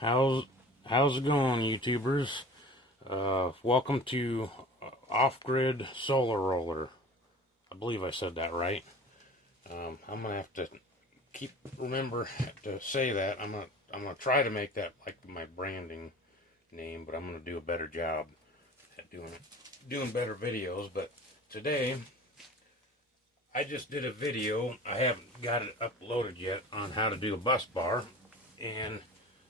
How's how's it going, YouTubers? Welcome to Off-Grid Solar Roller. I believe I said that right. I'm gonna have to remember to say that. I'm gonna try to make that like my branding name, but I'm gonna do a better job at doing better videos. But today, I just did a video. I haven't got it uploaded yet on how to do a bus bar, and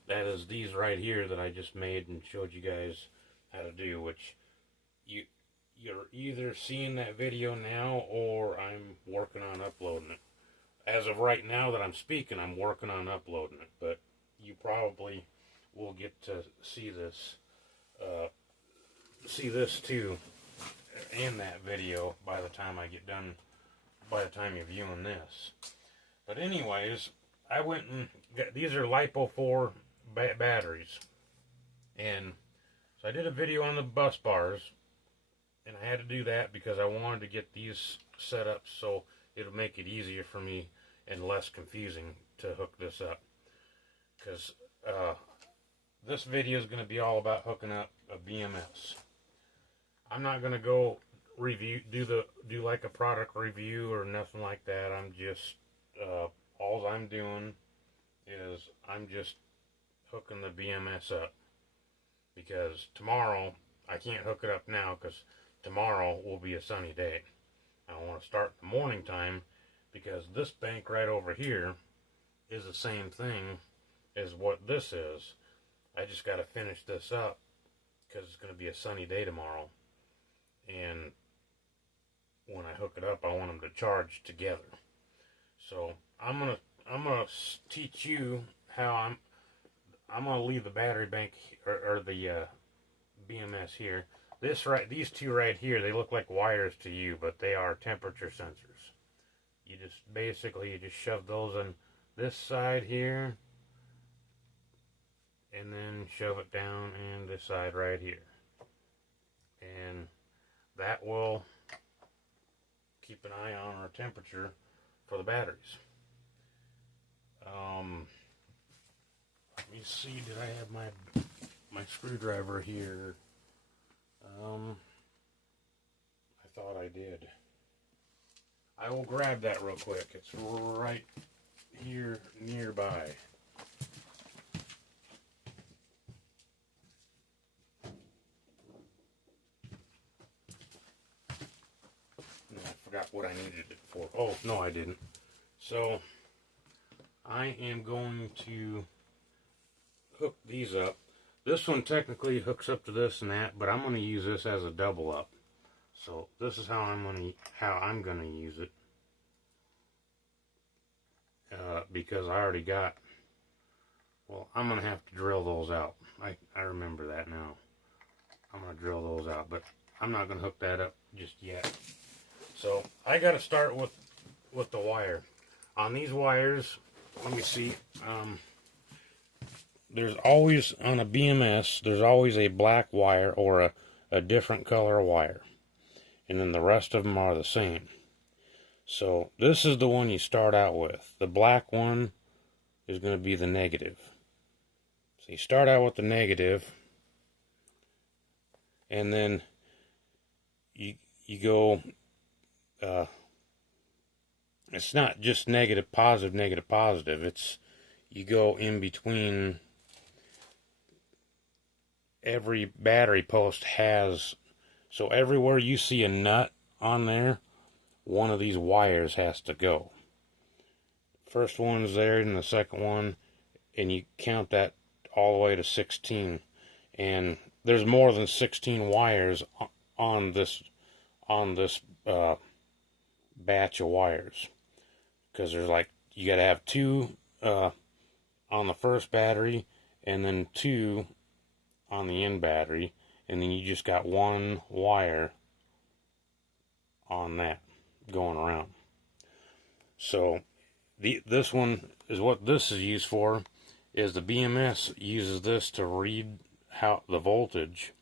that is these right here that I just made and showed you guys how to do, which you're either seeing that video now or I'm working on uploading it. As of right now that I'm speaking, I'm working on uploading it, but you probably will get to see this too in that video by the time I get done, by the time you're viewing this. But anyways, I went and got, these are LiPo 4 batteries, and so I did a video on the bus bars, and I had to do that because I wanted to get these set up so it'll make it easier for me and less confusing to hook this up, because this video is going to be all about hooking up a BMS. I'm not going to go do like a product review or nothing like that. I'm just all I'm doing is I'm just hooking the BMS up, because tomorrow I can't hook it up now because tomorrow will be a sunny day. I want to start in the morning time because this bank right over here is the same thing as what this is. I just got to finish this up because it's going to be a sunny day tomorrow, and when I hook it up I want them to charge together. So I'm gonna teach you how I'm gonna leave the battery bank or the BMS here. These two right here, they look like wires to you, but they are temperature sensors. You just shove those on this side here, and then shove it down in this side right here, and that will keep an eye on our temperature for the batteries. Let me see, did I have my screwdriver here? I thought I did. I will grab that real quick. It's right here nearby. I forgot what I needed it for. Oh, no, I didn't. So I am going to hook these up. This one technically hooks up to this and that, but I'm going to use this as a double up. So this is how I'm going to use it, because I already got. Well, I'm going to have to drill those out. I remember that now. I'm going to drill those out, but I'm not going to hook that up just yet. So I got to start with the wire. On these wires, let me see. There's always, on a BMS, there's always a black wire or a different color wire. And then the rest of them are the same. So this is the one you start out with. The black one is going to be the negative. So you start out with the negative, and then you go, it's not just negative, positive. It's, you go in between. Every battery post has, so everywhere you see a nut on there, one of these wires has to go. First one's there, and the second one, and you count that all the way to 16. And there's more than 16 wires on this batch of wires, because there's like, you got to have two on the first battery, and then two on the end battery, and then you just got one wire on that going around. So this one is what this is used for, is the BMS uses this to read how the voltage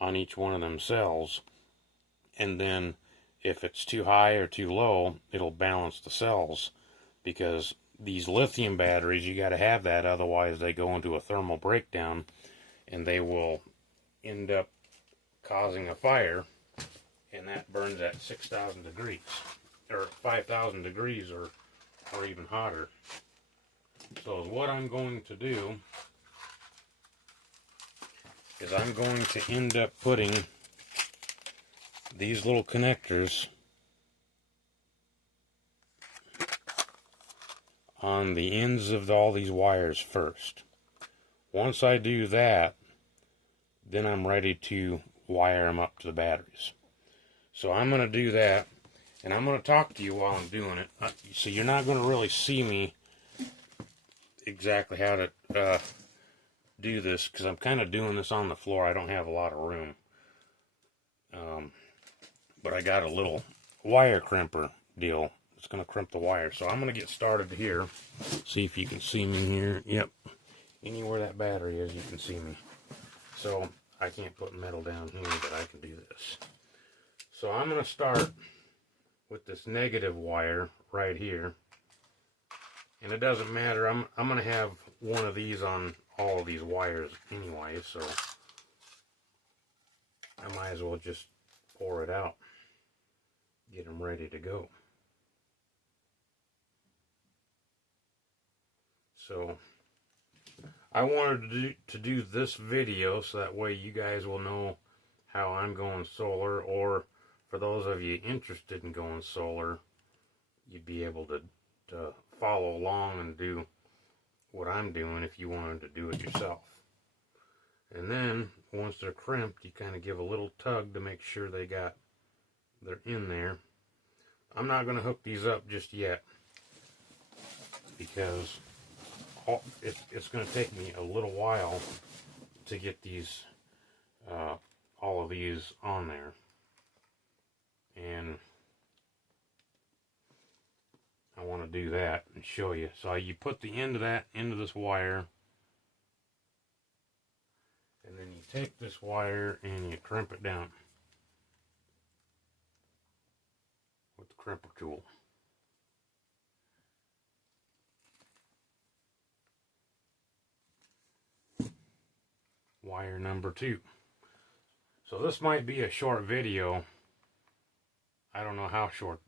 on each one of them cells, and then if it's too high or too low, it'll balance the cells, because these lithium batteries, you got to have that, otherwise they go into a thermal breakdown and they will end up causing a fire, and that burns at 6,000 degrees or 5,000 degrees or even hotter. So what I'm going to do is I'm going to end up putting these little connectors on the ends of all these wires first. Once I do that, then I'm ready to wire them up to the batteries. So I'm going to do that, and I'm going to talk to you while I'm doing it. So you're not going to really see me exactly how to do this, because I'm kind of doing this on the floor. I don't have a lot of room. But I got a little wire crimper deal. It's going to crimp the wire. So I'm going to get started here. See if you can see me here. Yep. Anywhere that battery is, you can see me. So I can't put metal down here, but I can do this. So I'm going to start with this negative wire right here. And it doesn't matter. I'm going to have one of these on all of these wires anyway, so I might as well just pour it out. Get them ready to go. So I wanted to do this video so that way you guys will know how I'm going solar, or for those of you interested in going solar, you'd be able to follow along and do what I'm doing if you wanted to do it yourself. And then once they're crimped, you kind of give a little tug to make sure they're in there. I'm not going to hook these up just yet because it's going to take me a little while to get these all of these on there. And I want to do that and show you. So you put the end of that into this wire, and then you take this wire and you crimp it down with the crimper tool. Wire number 2. So this might be a short video. I don't know how short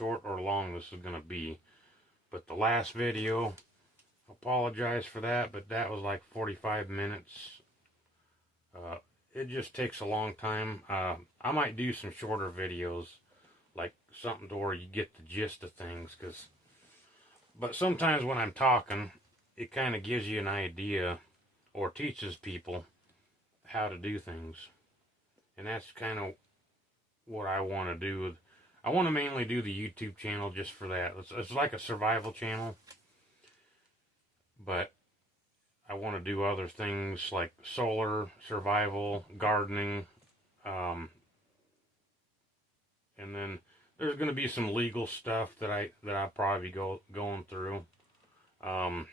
or long this is going to be. But the last video, apologize for that, but that was like 45 minutes. It just takes a long time. I might do some shorter videos, like something to where you get the gist of things. But sometimes when I'm talking, it kind of gives you an idea or teaches people how to do things. And that's kind of what I want to do. I want to mainly do the YouTube channel just for that. It's like a survival channel. But I want to do other things like solar, survival, gardening. And then there's going to be some legal stuff that I'll probably be going through. But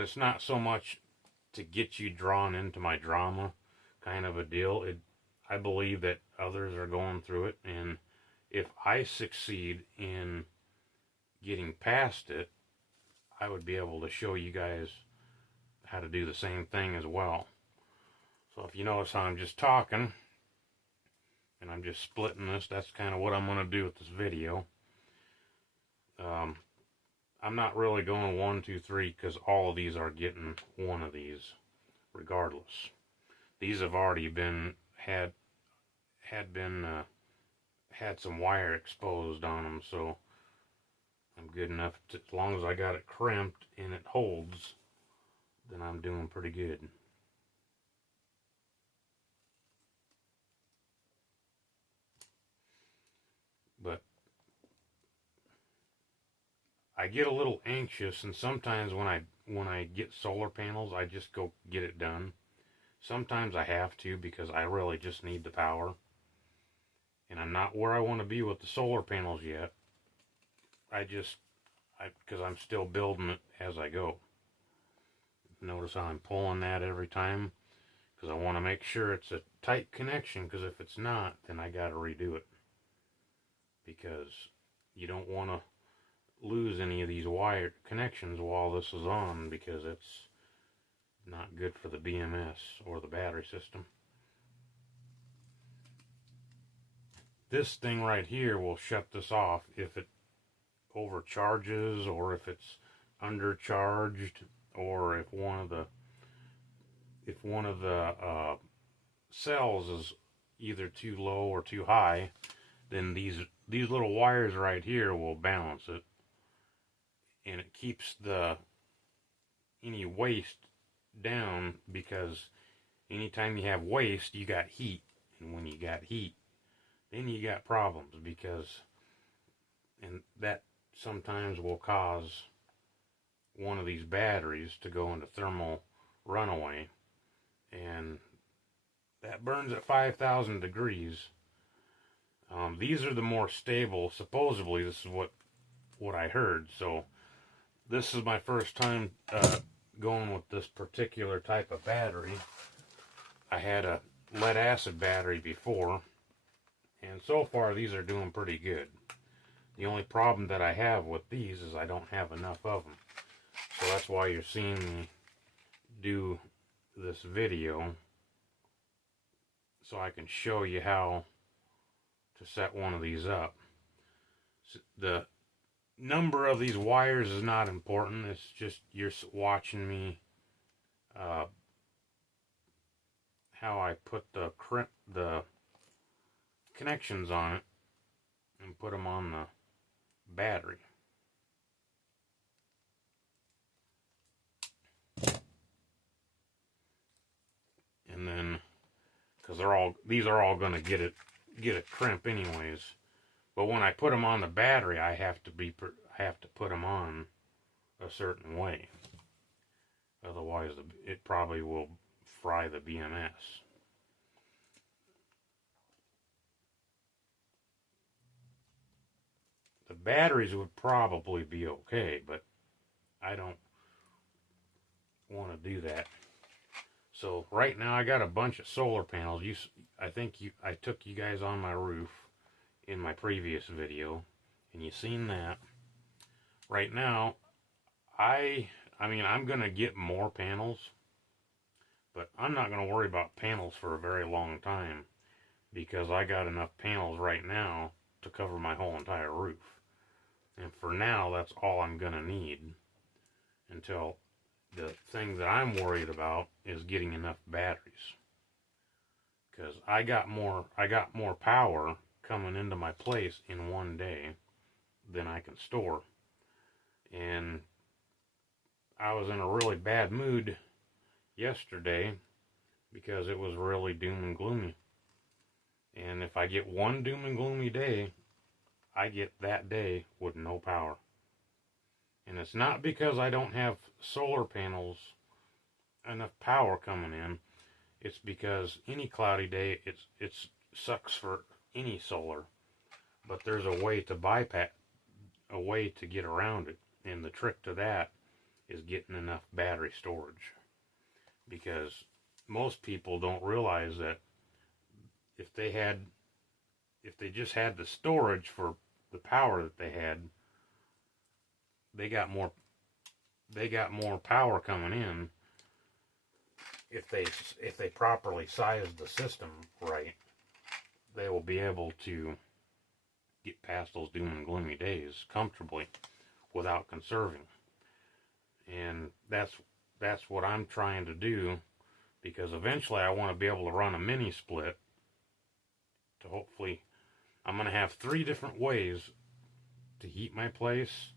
it's not so much to get you drawn into my drama kind of a deal. I believe that others are going through it, and if I succeed in getting past it, I would be able to show you guys how to do the same thing as well. So if you notice how I'm just talking and I'm just splitting this, that's kind of what I'm going to do with this video. I'm not really going 1, 2, 3 because all of these are getting one of these regardless. These have already been had some wire exposed on them, so I'm good enough to, as long as I got it crimped and it holds, then I'm doing pretty good. But I get a little anxious, and sometimes when I get solar panels, I just go get it done. Sometimes I have to because I really just need the power. And I'm not where I want to be with the solar panels yet. Because I'm still building it as I go. Notice how I'm pulling that every time, because I want to make sure it's a tight connection, because if it's not, then I got to redo it. Because you don't want to lose any of these wire connections while this is on, because it's not good for the BMS or the battery system. This thing right here will shut this off if it overcharges, or if it's undercharged, or if one of the cells is either too low or too high, then these little wires right here will balance it, and it keeps any waste down, because anytime you have waste, you got heat, and when you got heat, then you got problems, and that sometimes will cause one of these batteries to go into thermal runaway, and that burns at 5,000 degrees. These are the more stable, supposedly. This is what I heard. So this is my first time going with this particular type of battery. I had a lead acid battery before, and so far these are doing pretty good. The only problem that I have with these is I don't have enough of them. So that's why you're seeing me do this video, so I can show you how to set one of these up. The number of these wires is not important. It's just you're watching me how I put the connections on it and put them on the battery. And then, because these are all going to get a crimp anyways. But when I put them on the battery, I have to put them on a certain way. Otherwise, it probably will fry the BMS. The batteries would probably be okay, but I don't want to do that. So right now I got a bunch of solar panels. I took you guys on my roof in my previous video, and you seen that. Right now, I'm gonna get more panels, but I'm not gonna worry about panels for a very long time, because I got enough panels right now to cover my whole entire roof. And for now, that's all I'm gonna need, until the thing that I'm worried about is getting enough batteries, because I got more power coming into my place in one day than I can store. And I was in a really bad mood yesterday because it was really doom and gloomy. And if I get one doom and gloomy day, I get that day with no power. And it's not because I don't have solar panels, enough power coming in. It's because any cloudy day, it sucks for any solar. But there's a way to bypass, a way to get around it. And the trick to that is getting enough battery storage. Because most people don't realize that if they just had the storage for the power that they had, they got more power coming in. If they properly size the system right, they will be able to get past those doom and gloomy days comfortably without conserving. And that's what I'm trying to do, because eventually I want to be able to run a mini split to hopefully, I'm going to have 3 different ways to heat my place,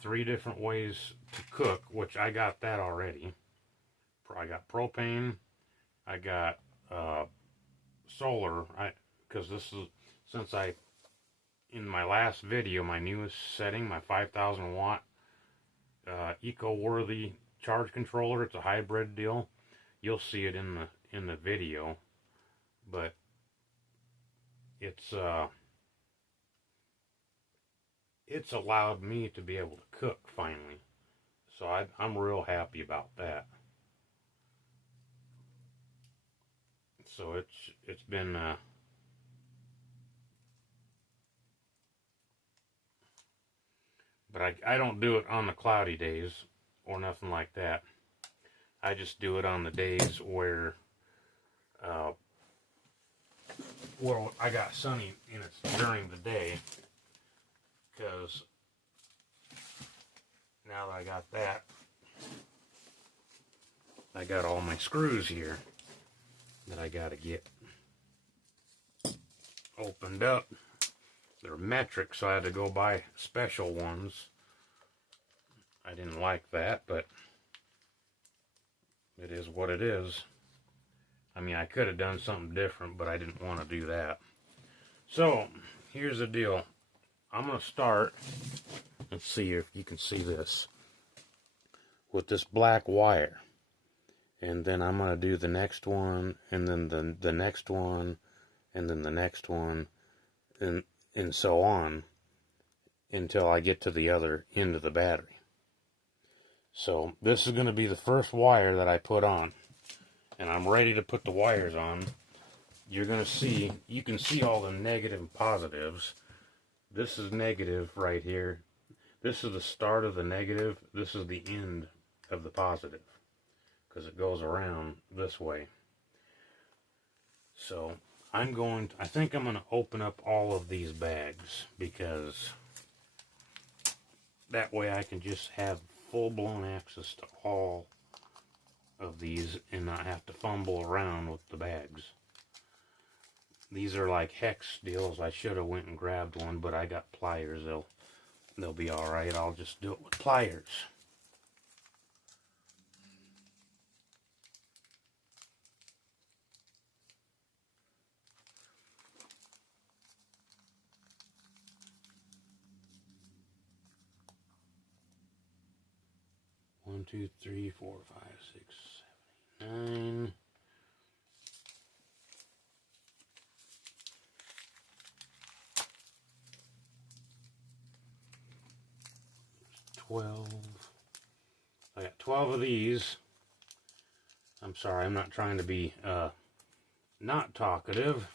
3 different ways to cook, which I got that already. I got propane, I got solar, because this is, since in my last video, my newest setting, my 5,000 watt eco-worthy charge controller, it's a hybrid deal. You'll see it in the video, but it's allowed me to be able to cook finally. So I'm real happy about that. So it's been But I don't do it on the cloudy days or nothing like that. I just do it on the days where I got sunny and it's during the day, because now that I got that, I got all my screws here that I got to get opened up. They're metric, so I had to go buy special ones. I didn't like that, but it is what it is. I mean, I could have done something different, but I didn't want to do that. So, here's the deal. I'm going to start, let's see if you can see this, with this black wire. And then I'm going to do the next one, and then the next one, and then the next one, and so on, until I get to the other end of the battery. So, this is going to be the first wire that I put on. And I'm ready to put the wires on. You're going to see, you can see all the negative and positives. This is negative right here. This is the start of the negative. This is the end of the positive, because it goes around this way. So I think I'm going to open up all of these bags, because that way I can just have full-blown access to all of these and not have to fumble around with the bags. These are like hex deals. I should have went and grabbed one, but I got pliers. They'll be all right. I'll just do it with pliers. One, two, three, 4, 5, 6, 7, 9. 12. I got 12 of these. I'm sorry, I'm not trying to be not talkative.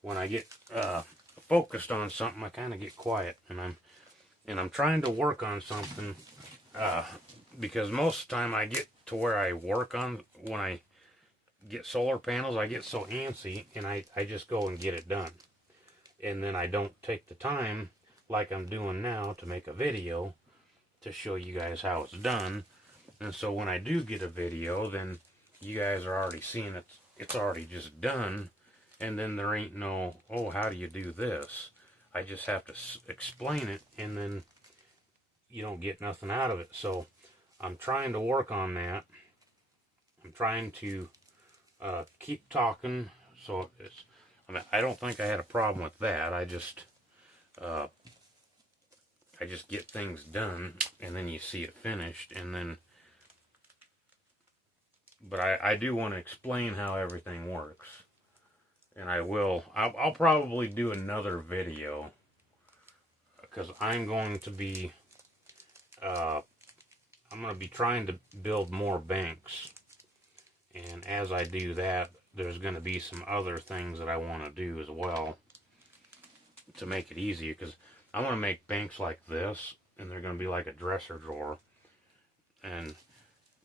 When I get focused on something, I kind of get quiet, and I'm trying to work on something, because most of the time I get to where I work on, when I get solar panels, I get so antsy, and I just go and get it done. And then I don't take the time, like I'm doing now, to make a video to show you guys how it's done. And so when I do get a video, then you guys are already seeing it. It's already just done. And then there ain't no, oh, how do you do this? I just have to explain it, and then you don't get nothing out of it. So I'm trying to work on that. I'm trying to keep talking. So I don't think I had a problem with that. I just get things done, and then you see it finished, and then, but I do want to explain how everything works, and I'll probably do another video, because I'm going to be trying to build more banks, and as I do that, there's going to be some other things that I want to do as well to make it easier, because I want to make banks like this, and they're going to be like a dresser drawer. And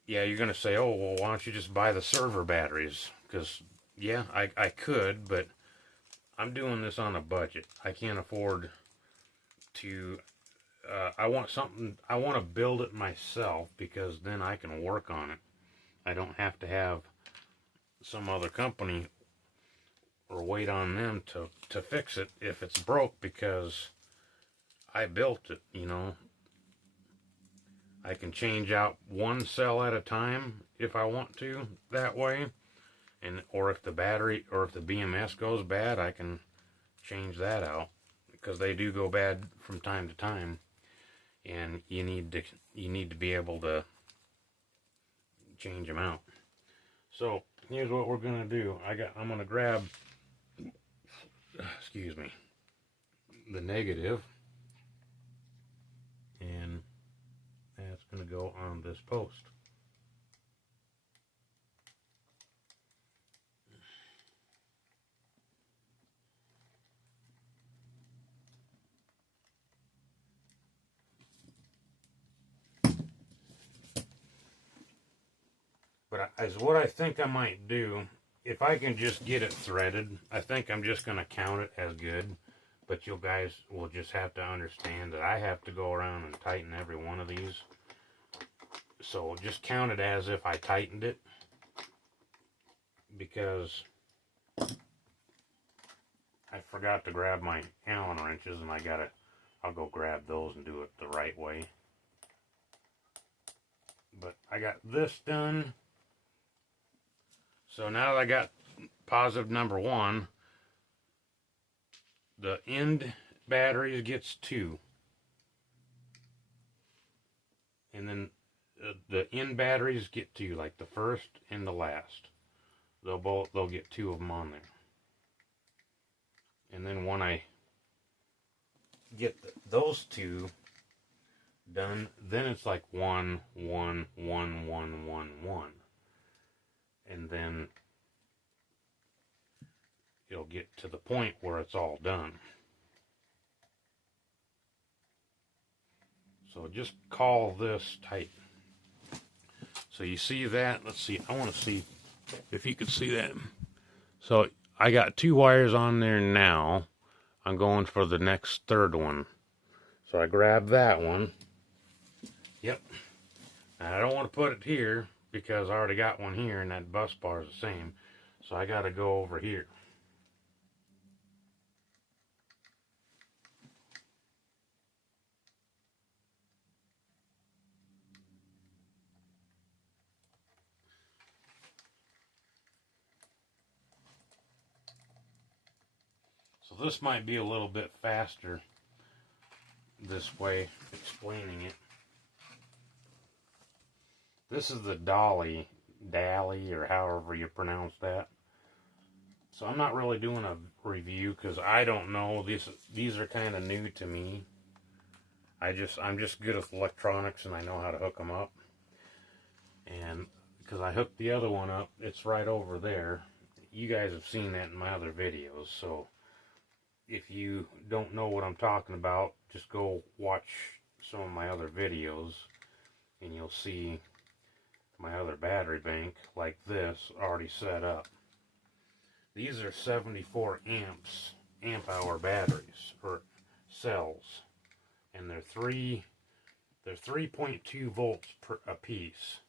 yeah, you're going to say, oh, well, why don't you just buy the server batteries? Because yeah, I could, but I'm doing this on a budget. I can't afford to, I want to build it myself, because then I can work on it. I don't have to have some other company or wait on them to fix it if it's broke, because I built it, you know. I can change out one cell at a time if I want to that way. Or if the battery or if the BMS goes bad, I can change that out, because they do go bad from time to time, and you need to be able to change them out. So here's what we're gonna do. I'm gonna grab, excuse me, the negative, and that's gonna go on this post. But as what I think I might do, if I can just get it threaded, I think I'm just going to count it as good. But you guys will just have to understand that I have to go around and tighten every one of these. So just count it as if I tightened it. Because I forgot to grab my Allen wrenches, and I'll go grab those and do it the right way. But I got this done. So now that I got positive number 1, the end batteries gets 2. And then the end batteries get 2, like the first and the last. They'll get 2 of them on there. And then when I get those 2 done, then it's like 1, 1, 1, 1, 1, 1. And then it'll get to the point where it's all done. So just call this tight. So you see that? Let's see. I want to see if you can see that. So I got 2 wires on there now. I'm going for the next third one. So I grab that one. Yep. Now I don't want to put it here because I already got one here and that bus bar is the same. So I got to go over here. So this might be a little bit faster this way, explaining it. This is the Dali, or however you pronounce that. So I'm not really doing a review because I don't know. These are kind of new to me. I'm just good with electronics and I know how to hook them up. And because I hooked the other one up, it's right over there. You guys have seen that in my other videos. So if you don't know what I'm talking about, just go watch some of my other videos and you'll see my other battery bank like this already set up. These are 74 amp hour batteries or cells, and they're 3.2 volts a piece.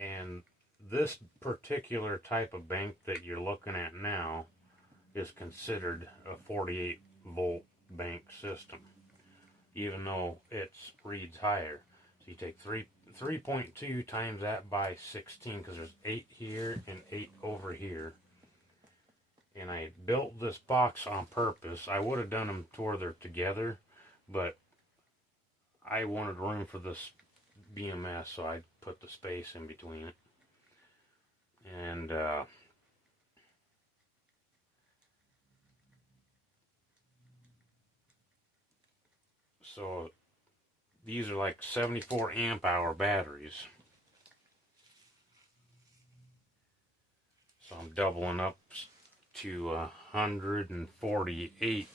And this particular type of bank that you're looking at now is considered a 48 volt bank system, even though it reads higher. So you take 3.2 times that by 16, because there's 8 here and 8 over here. And I built this box on purpose. I would have done them to where they're together, but I wanted room for this BMS, so I put the space in between it. And so these are like 74 amp hour batteries. So I'm doubling up to 148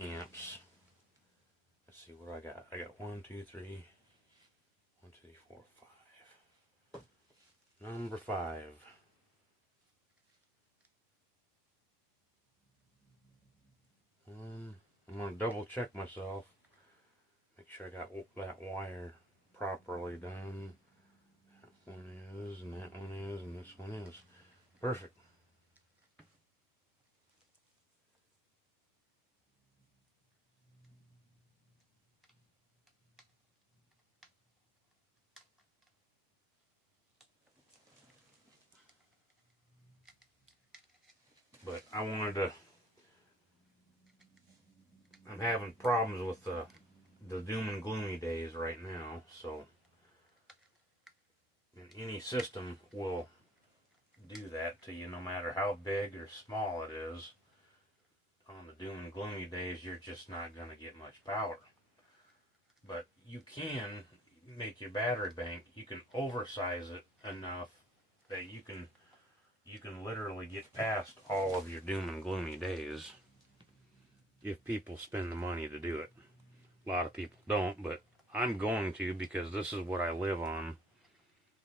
amps. Let's see what I got. I got 1, 2, 3, 1, 2, 4, 5. Number 5. I'm going to double check myself. Make sure I got that wire properly done. That one is, and that one is, and this one is. Perfect. But I wanted to, I'm having problems with the doom and gloomy days right now, so, and any system will do that to you no matter how big or small it is. On the doom and gloomy days, you're just not going to get much power. But you can make your battery bank, you can oversize it enough that you can literally get past all of your doom and gloomy days if people spend the money to do it. A lot of people don't, but I'm going to, because this is what I live on.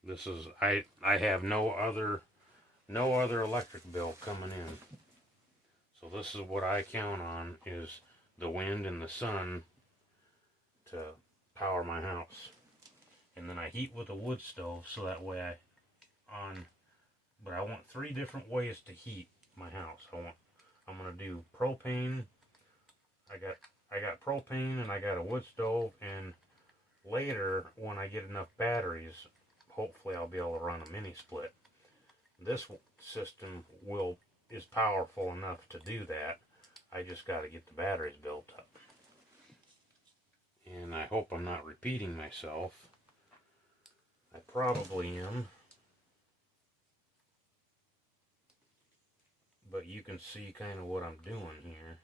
This is I have no other electric bill coming in. So this is what I count on, is the wind and the sun to power my house. And then I heat with a wood stove, so that way but I want 3 different ways to heat my house. I'm gonna do propane. I got propane, and I got a wood stove, and later when I get enough batteries, hopefully I'll be able to run a mini split. This system is powerful enough to do that. I just got to get the batteries built up. And I hope I'm not repeating myself. I probably am. But you can see kind of what I'm doing here.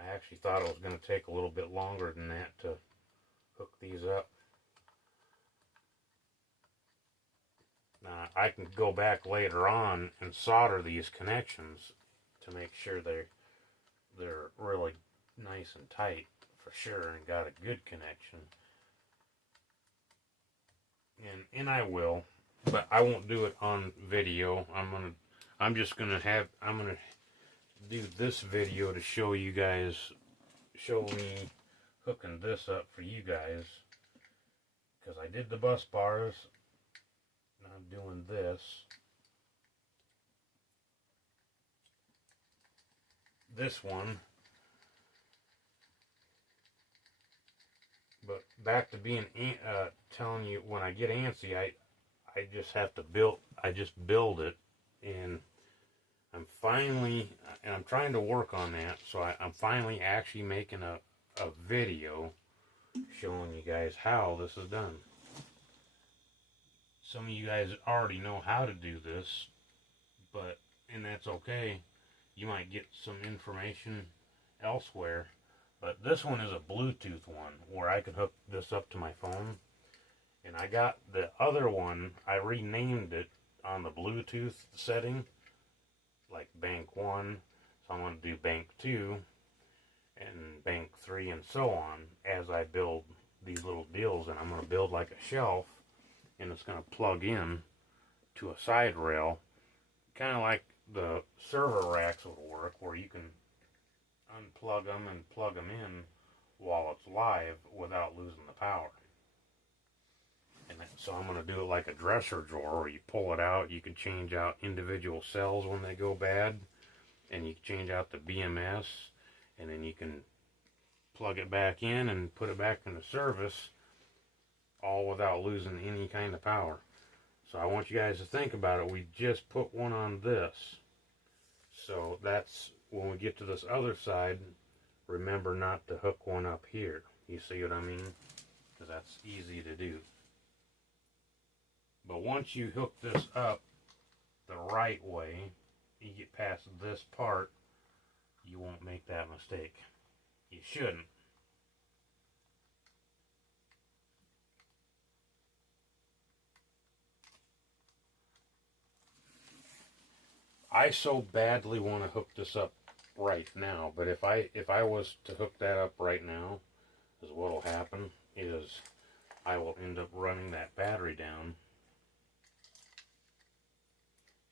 I actually thought it was going to take a little bit longer than that to hook these up. Now, I can go back later on and solder these connections to make sure they're really nice and tight for sure and got a good connection. And I will, but I won't do it on video. I'm gonna do this video to show me hooking this up for you guys, because I did the bus bars. Now I'm doing this one. But back to being telling you, when I get antsy, I just have to build. I just build it, and I'm trying to work on that. So I'm finally actually making a video showing you guys how this is done. Some of you guys already know how to do this, and that's okay. You might get some information elsewhere. But this one is a Bluetooth one, where I can hook this up to my phone. And I got the other one, I renamed it on the Bluetooth setting, like Bank 1. So I'm going to do Bank 2, and Bank 3, and so on, as I build these little deals. And I'm going to build like a shelf, and it's going to plug in to a side rail, kind of like the server racks would work, where you can unplug them and plug them in while it's live without losing the power. And so I'm going to do it like a dresser drawer, where you pull it out, you can change out individual cells when they go bad, and you can change out the BMS, and then you can plug it back in and put it back into service, all without losing any kind of power. So I want you guys to think about it. We just put one on this, so that's when we get to this other side, remember not to hook one up here. You see what I mean? Because that's easy to do. But once you hook this up the right way, you get past this part, you won't make that mistake. You shouldn't. I so badly want to hook this up right now, but if I was to hook that up right now, is what'll happen is I will end up running that battery down,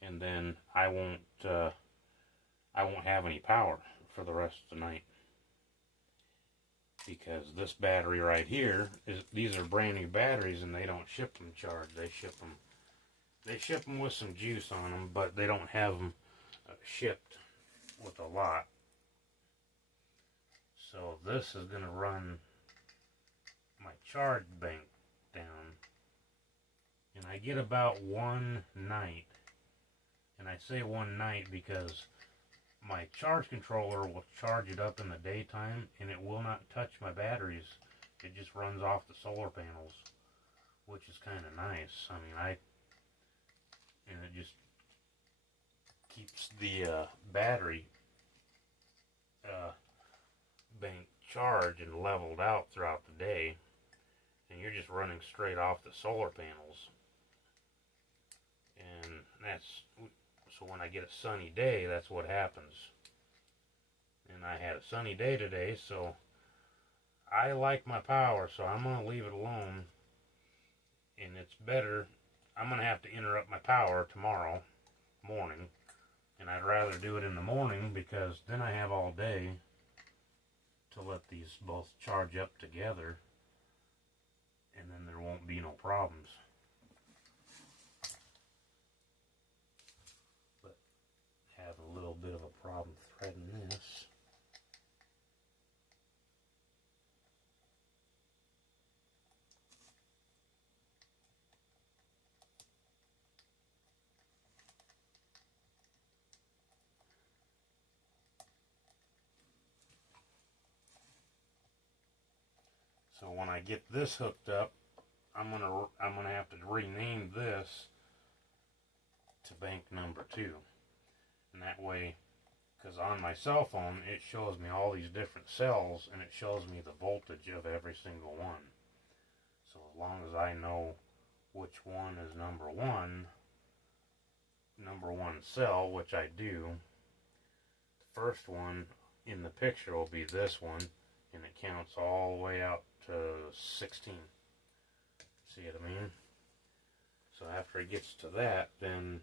and then I won't have any power for the rest of the night, because this battery right here these are brand new batteries, and they don't ship them charged. They ship them with some juice on them, but they don't have them shipped with a lot. So this is going to run my charge bank down, and I get about one night. And I say one night because my charge controller will charge it up in the daytime, and it will not touch my batteries. It just runs off the solar panels, which is kind of nice. I mean, and it just keeps the battery bank charged and leveled out throughout the day, and you're just running straight off the solar panels. And so when I get a sunny day, that's what happens. And I had a sunny day today, so I like my power, so I'm going to leave it alone. and it's better. I'm going to have to interrupt my power tomorrow morning, and I'd rather do it in the morning because then I have all day to let these both charge up together, and then there won't be no problems. But have a little bit of a problem threading this. So when I get this hooked up, I'm gonna have to rename this to bank number 2, and that way, because on my cell phone it shows me all these different cells and it shows me the voltage of every single one. So as long as I know which one is number one cell, which I do, the first one in the picture will be this one, and it counts all the way out to 16. See what I mean? So after it gets to that, then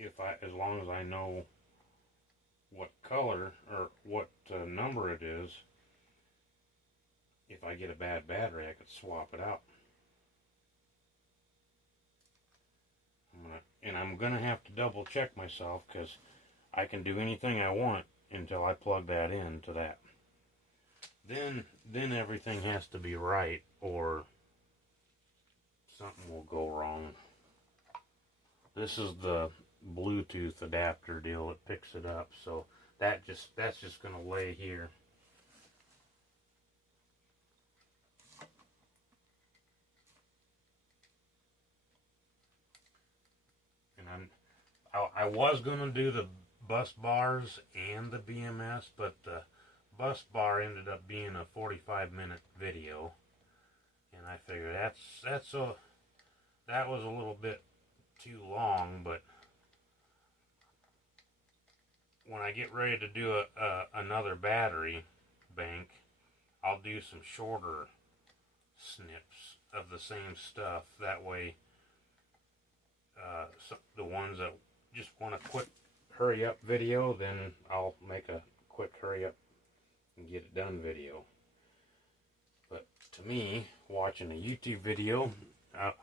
as long as I know what color or what number it is, if I get a bad battery, I could swap it out. I'm gonna have to double check myself, because I can do anything I want until I plug that in to that. Then everything has to be right, or something will go wrong. This is the Bluetooth adapter deal that picks it up, so that's just gonna lay here. And I was gonna do the bus bars and the BMS, but the bus bar ended up being a 45-minute video, and I figured that was a little bit too long. But when I get ready to do another battery bank, I'll do some shorter snips of the same stuff. That way, the ones that just want a quick hurry up video, then I'll make a quick hurry up and get it done video. But to me, watching a YouTube video,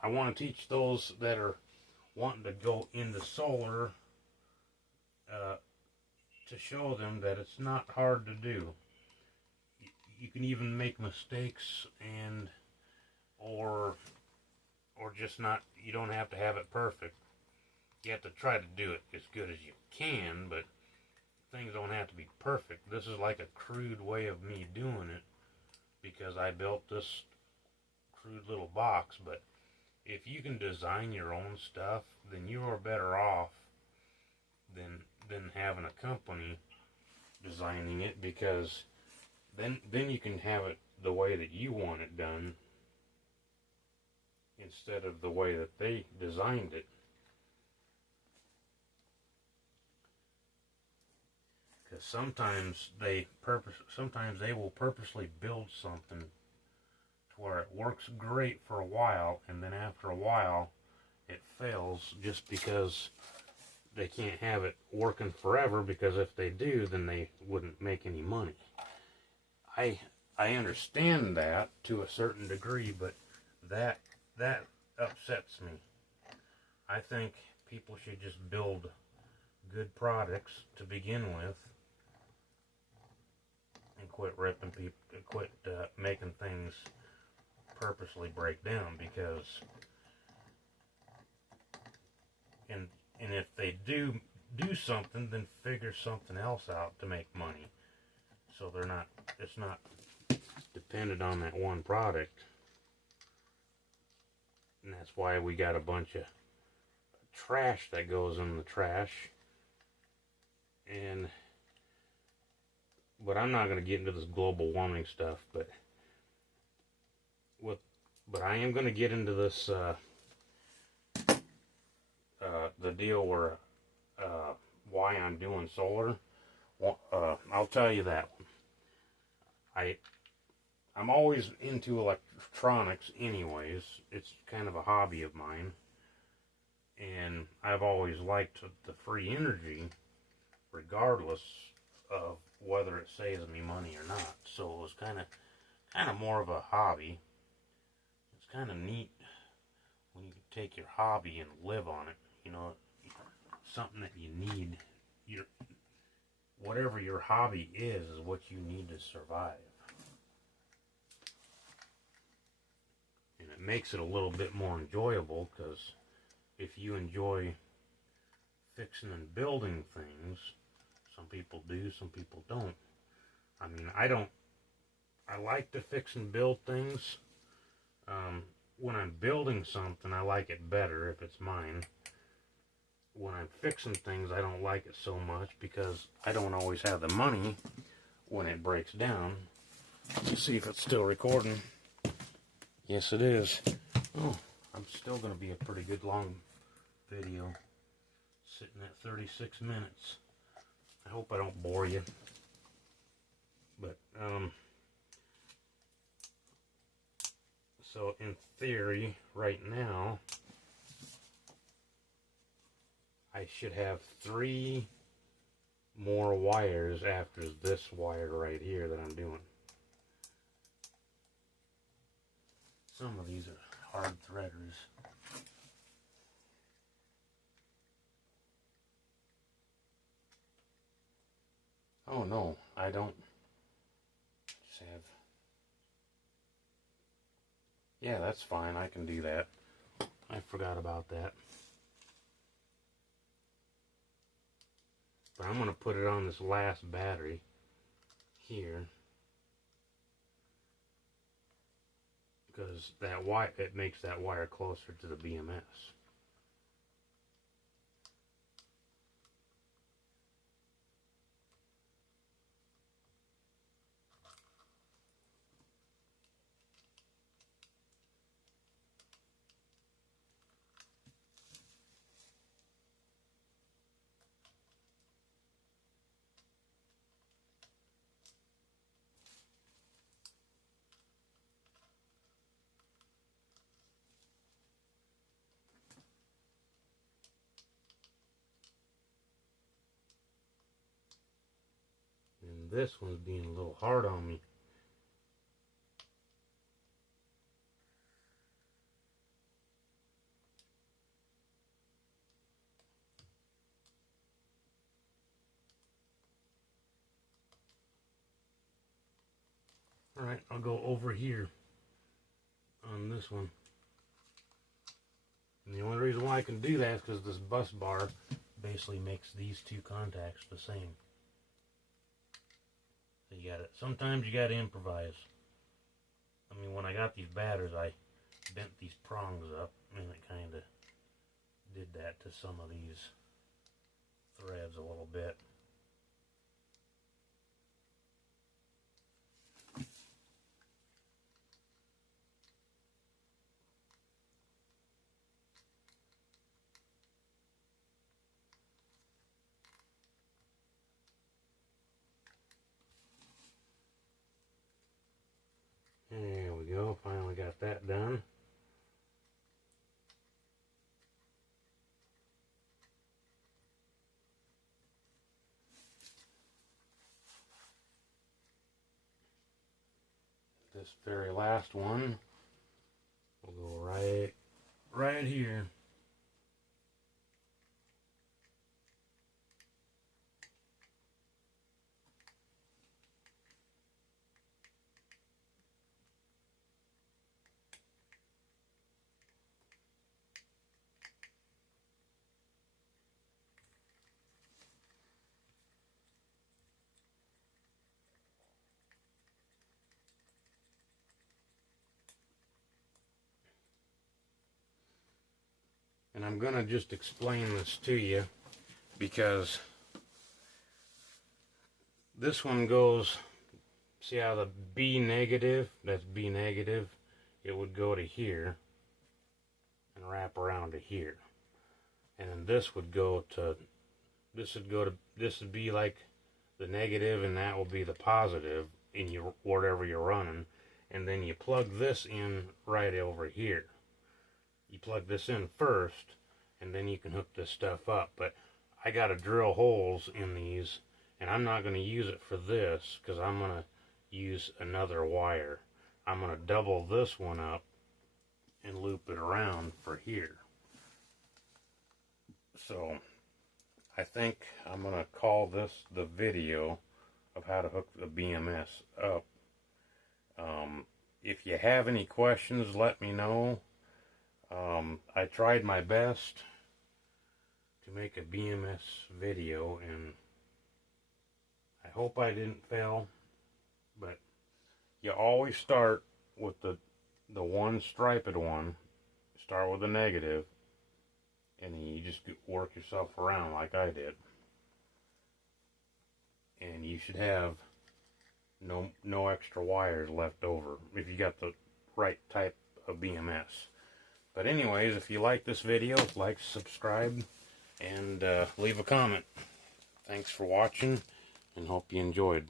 I want to teach those that are wanting to go into solar, to show them that it's not hard to do. You can even make mistakes, and or just not, you don't have to have it perfect. You have to try to do it as good as you can, but things don't have to be perfect. This is like a crude way of me doing it, because I built this crude little box. But if you can design your own stuff, then you are better off than having a company designing it, because then you can have it the way that you want it done instead of the way that they designed it. Because sometimes they will purposely build something to where it works great for a while, and then after a while it fails, just because they can't have it working forever, because if they do, then they wouldn't make any money. I understand that to a certain degree, but that upsets me. I think people should just build good products to begin with, and quit ripping people, quit making things purposely break down. Because and if they do something, then figure something else out to make money, so it's not dependent on that one product. And that's why we got a bunch of trash that goes in the trash. But I'm not going to get into this global warming stuff. But I am going to get into this the deal where why I'm doing solar. I'll tell you that one. I'm always into electronics anyways. It's kind of a hobby of mine. And I've always liked the free energy, regardless of whether it saves me money or not. So it was kind of more of a hobby. It's kind of neat when you can take your hobby and live on it. You know, something that you need. Whatever your hobby is what you need to survive. And it makes it a little bit more enjoyable, because if you enjoy fixing and building things, some people do, some people don't. I mean, I like to fix and build things. When I'm building something, I like it better if it's mine. When I'm fixing things, I don't like it so much because I don't always have the money when it breaks down. Let's see if it's still recording. Yes, it is. Oh, I'm still going to be a pretty good long video. Sitting at 36 minutes. I hope I don't bore you. But, so in theory, right now, I should have 3 more wires after this wire right here that I'm doing. Some of these are hard threaders. Oh no, I don't. Just have. Yeah, that's fine. I can do that. I forgot about that. But I'm going to put it on this last battery here, because that wire, it makes that wire closer to the BMS. And this one's being a little hard on me. Alright, I'll go over here on this one. And the only reason why I can do that is because this bus bar basically makes these 2 contacts the same. So you gotta, sometimes you gotta improvise. I mean, when I got these batters, I bent these prongs up, and it kind of did that to some of these threads a little bit. There we go, finally got that done. This very last one will go right here. And I'm going to just explain this to you, because this one goes, see how the B negative, that's B negative, it would go to here and wrap around to here. And then this would go to, this would be like the negative, and that will be the positive. in your whatever you're running, and then you plug this in right over here. You plug this in first, and then you can hook this stuff up. But I got to drill holes in these, and I'm not going to use it for this because I'm going to use another wire. I'm going to double this one up and loop it around for here. So I think I'm going to call this the video of how to hook the BMS up. If you have any questions, let me know. I tried my best to make a BMS video, and I hope I didn't fail, but you always start with the one striped one. Start with a negative, and then you just work yourself around like I did, and you should have no extra wires left over if you got the right type of BMS. But anyways, if you like this video, like, subscribe, and leave a comment. Thanks for watching, and hope you enjoyed.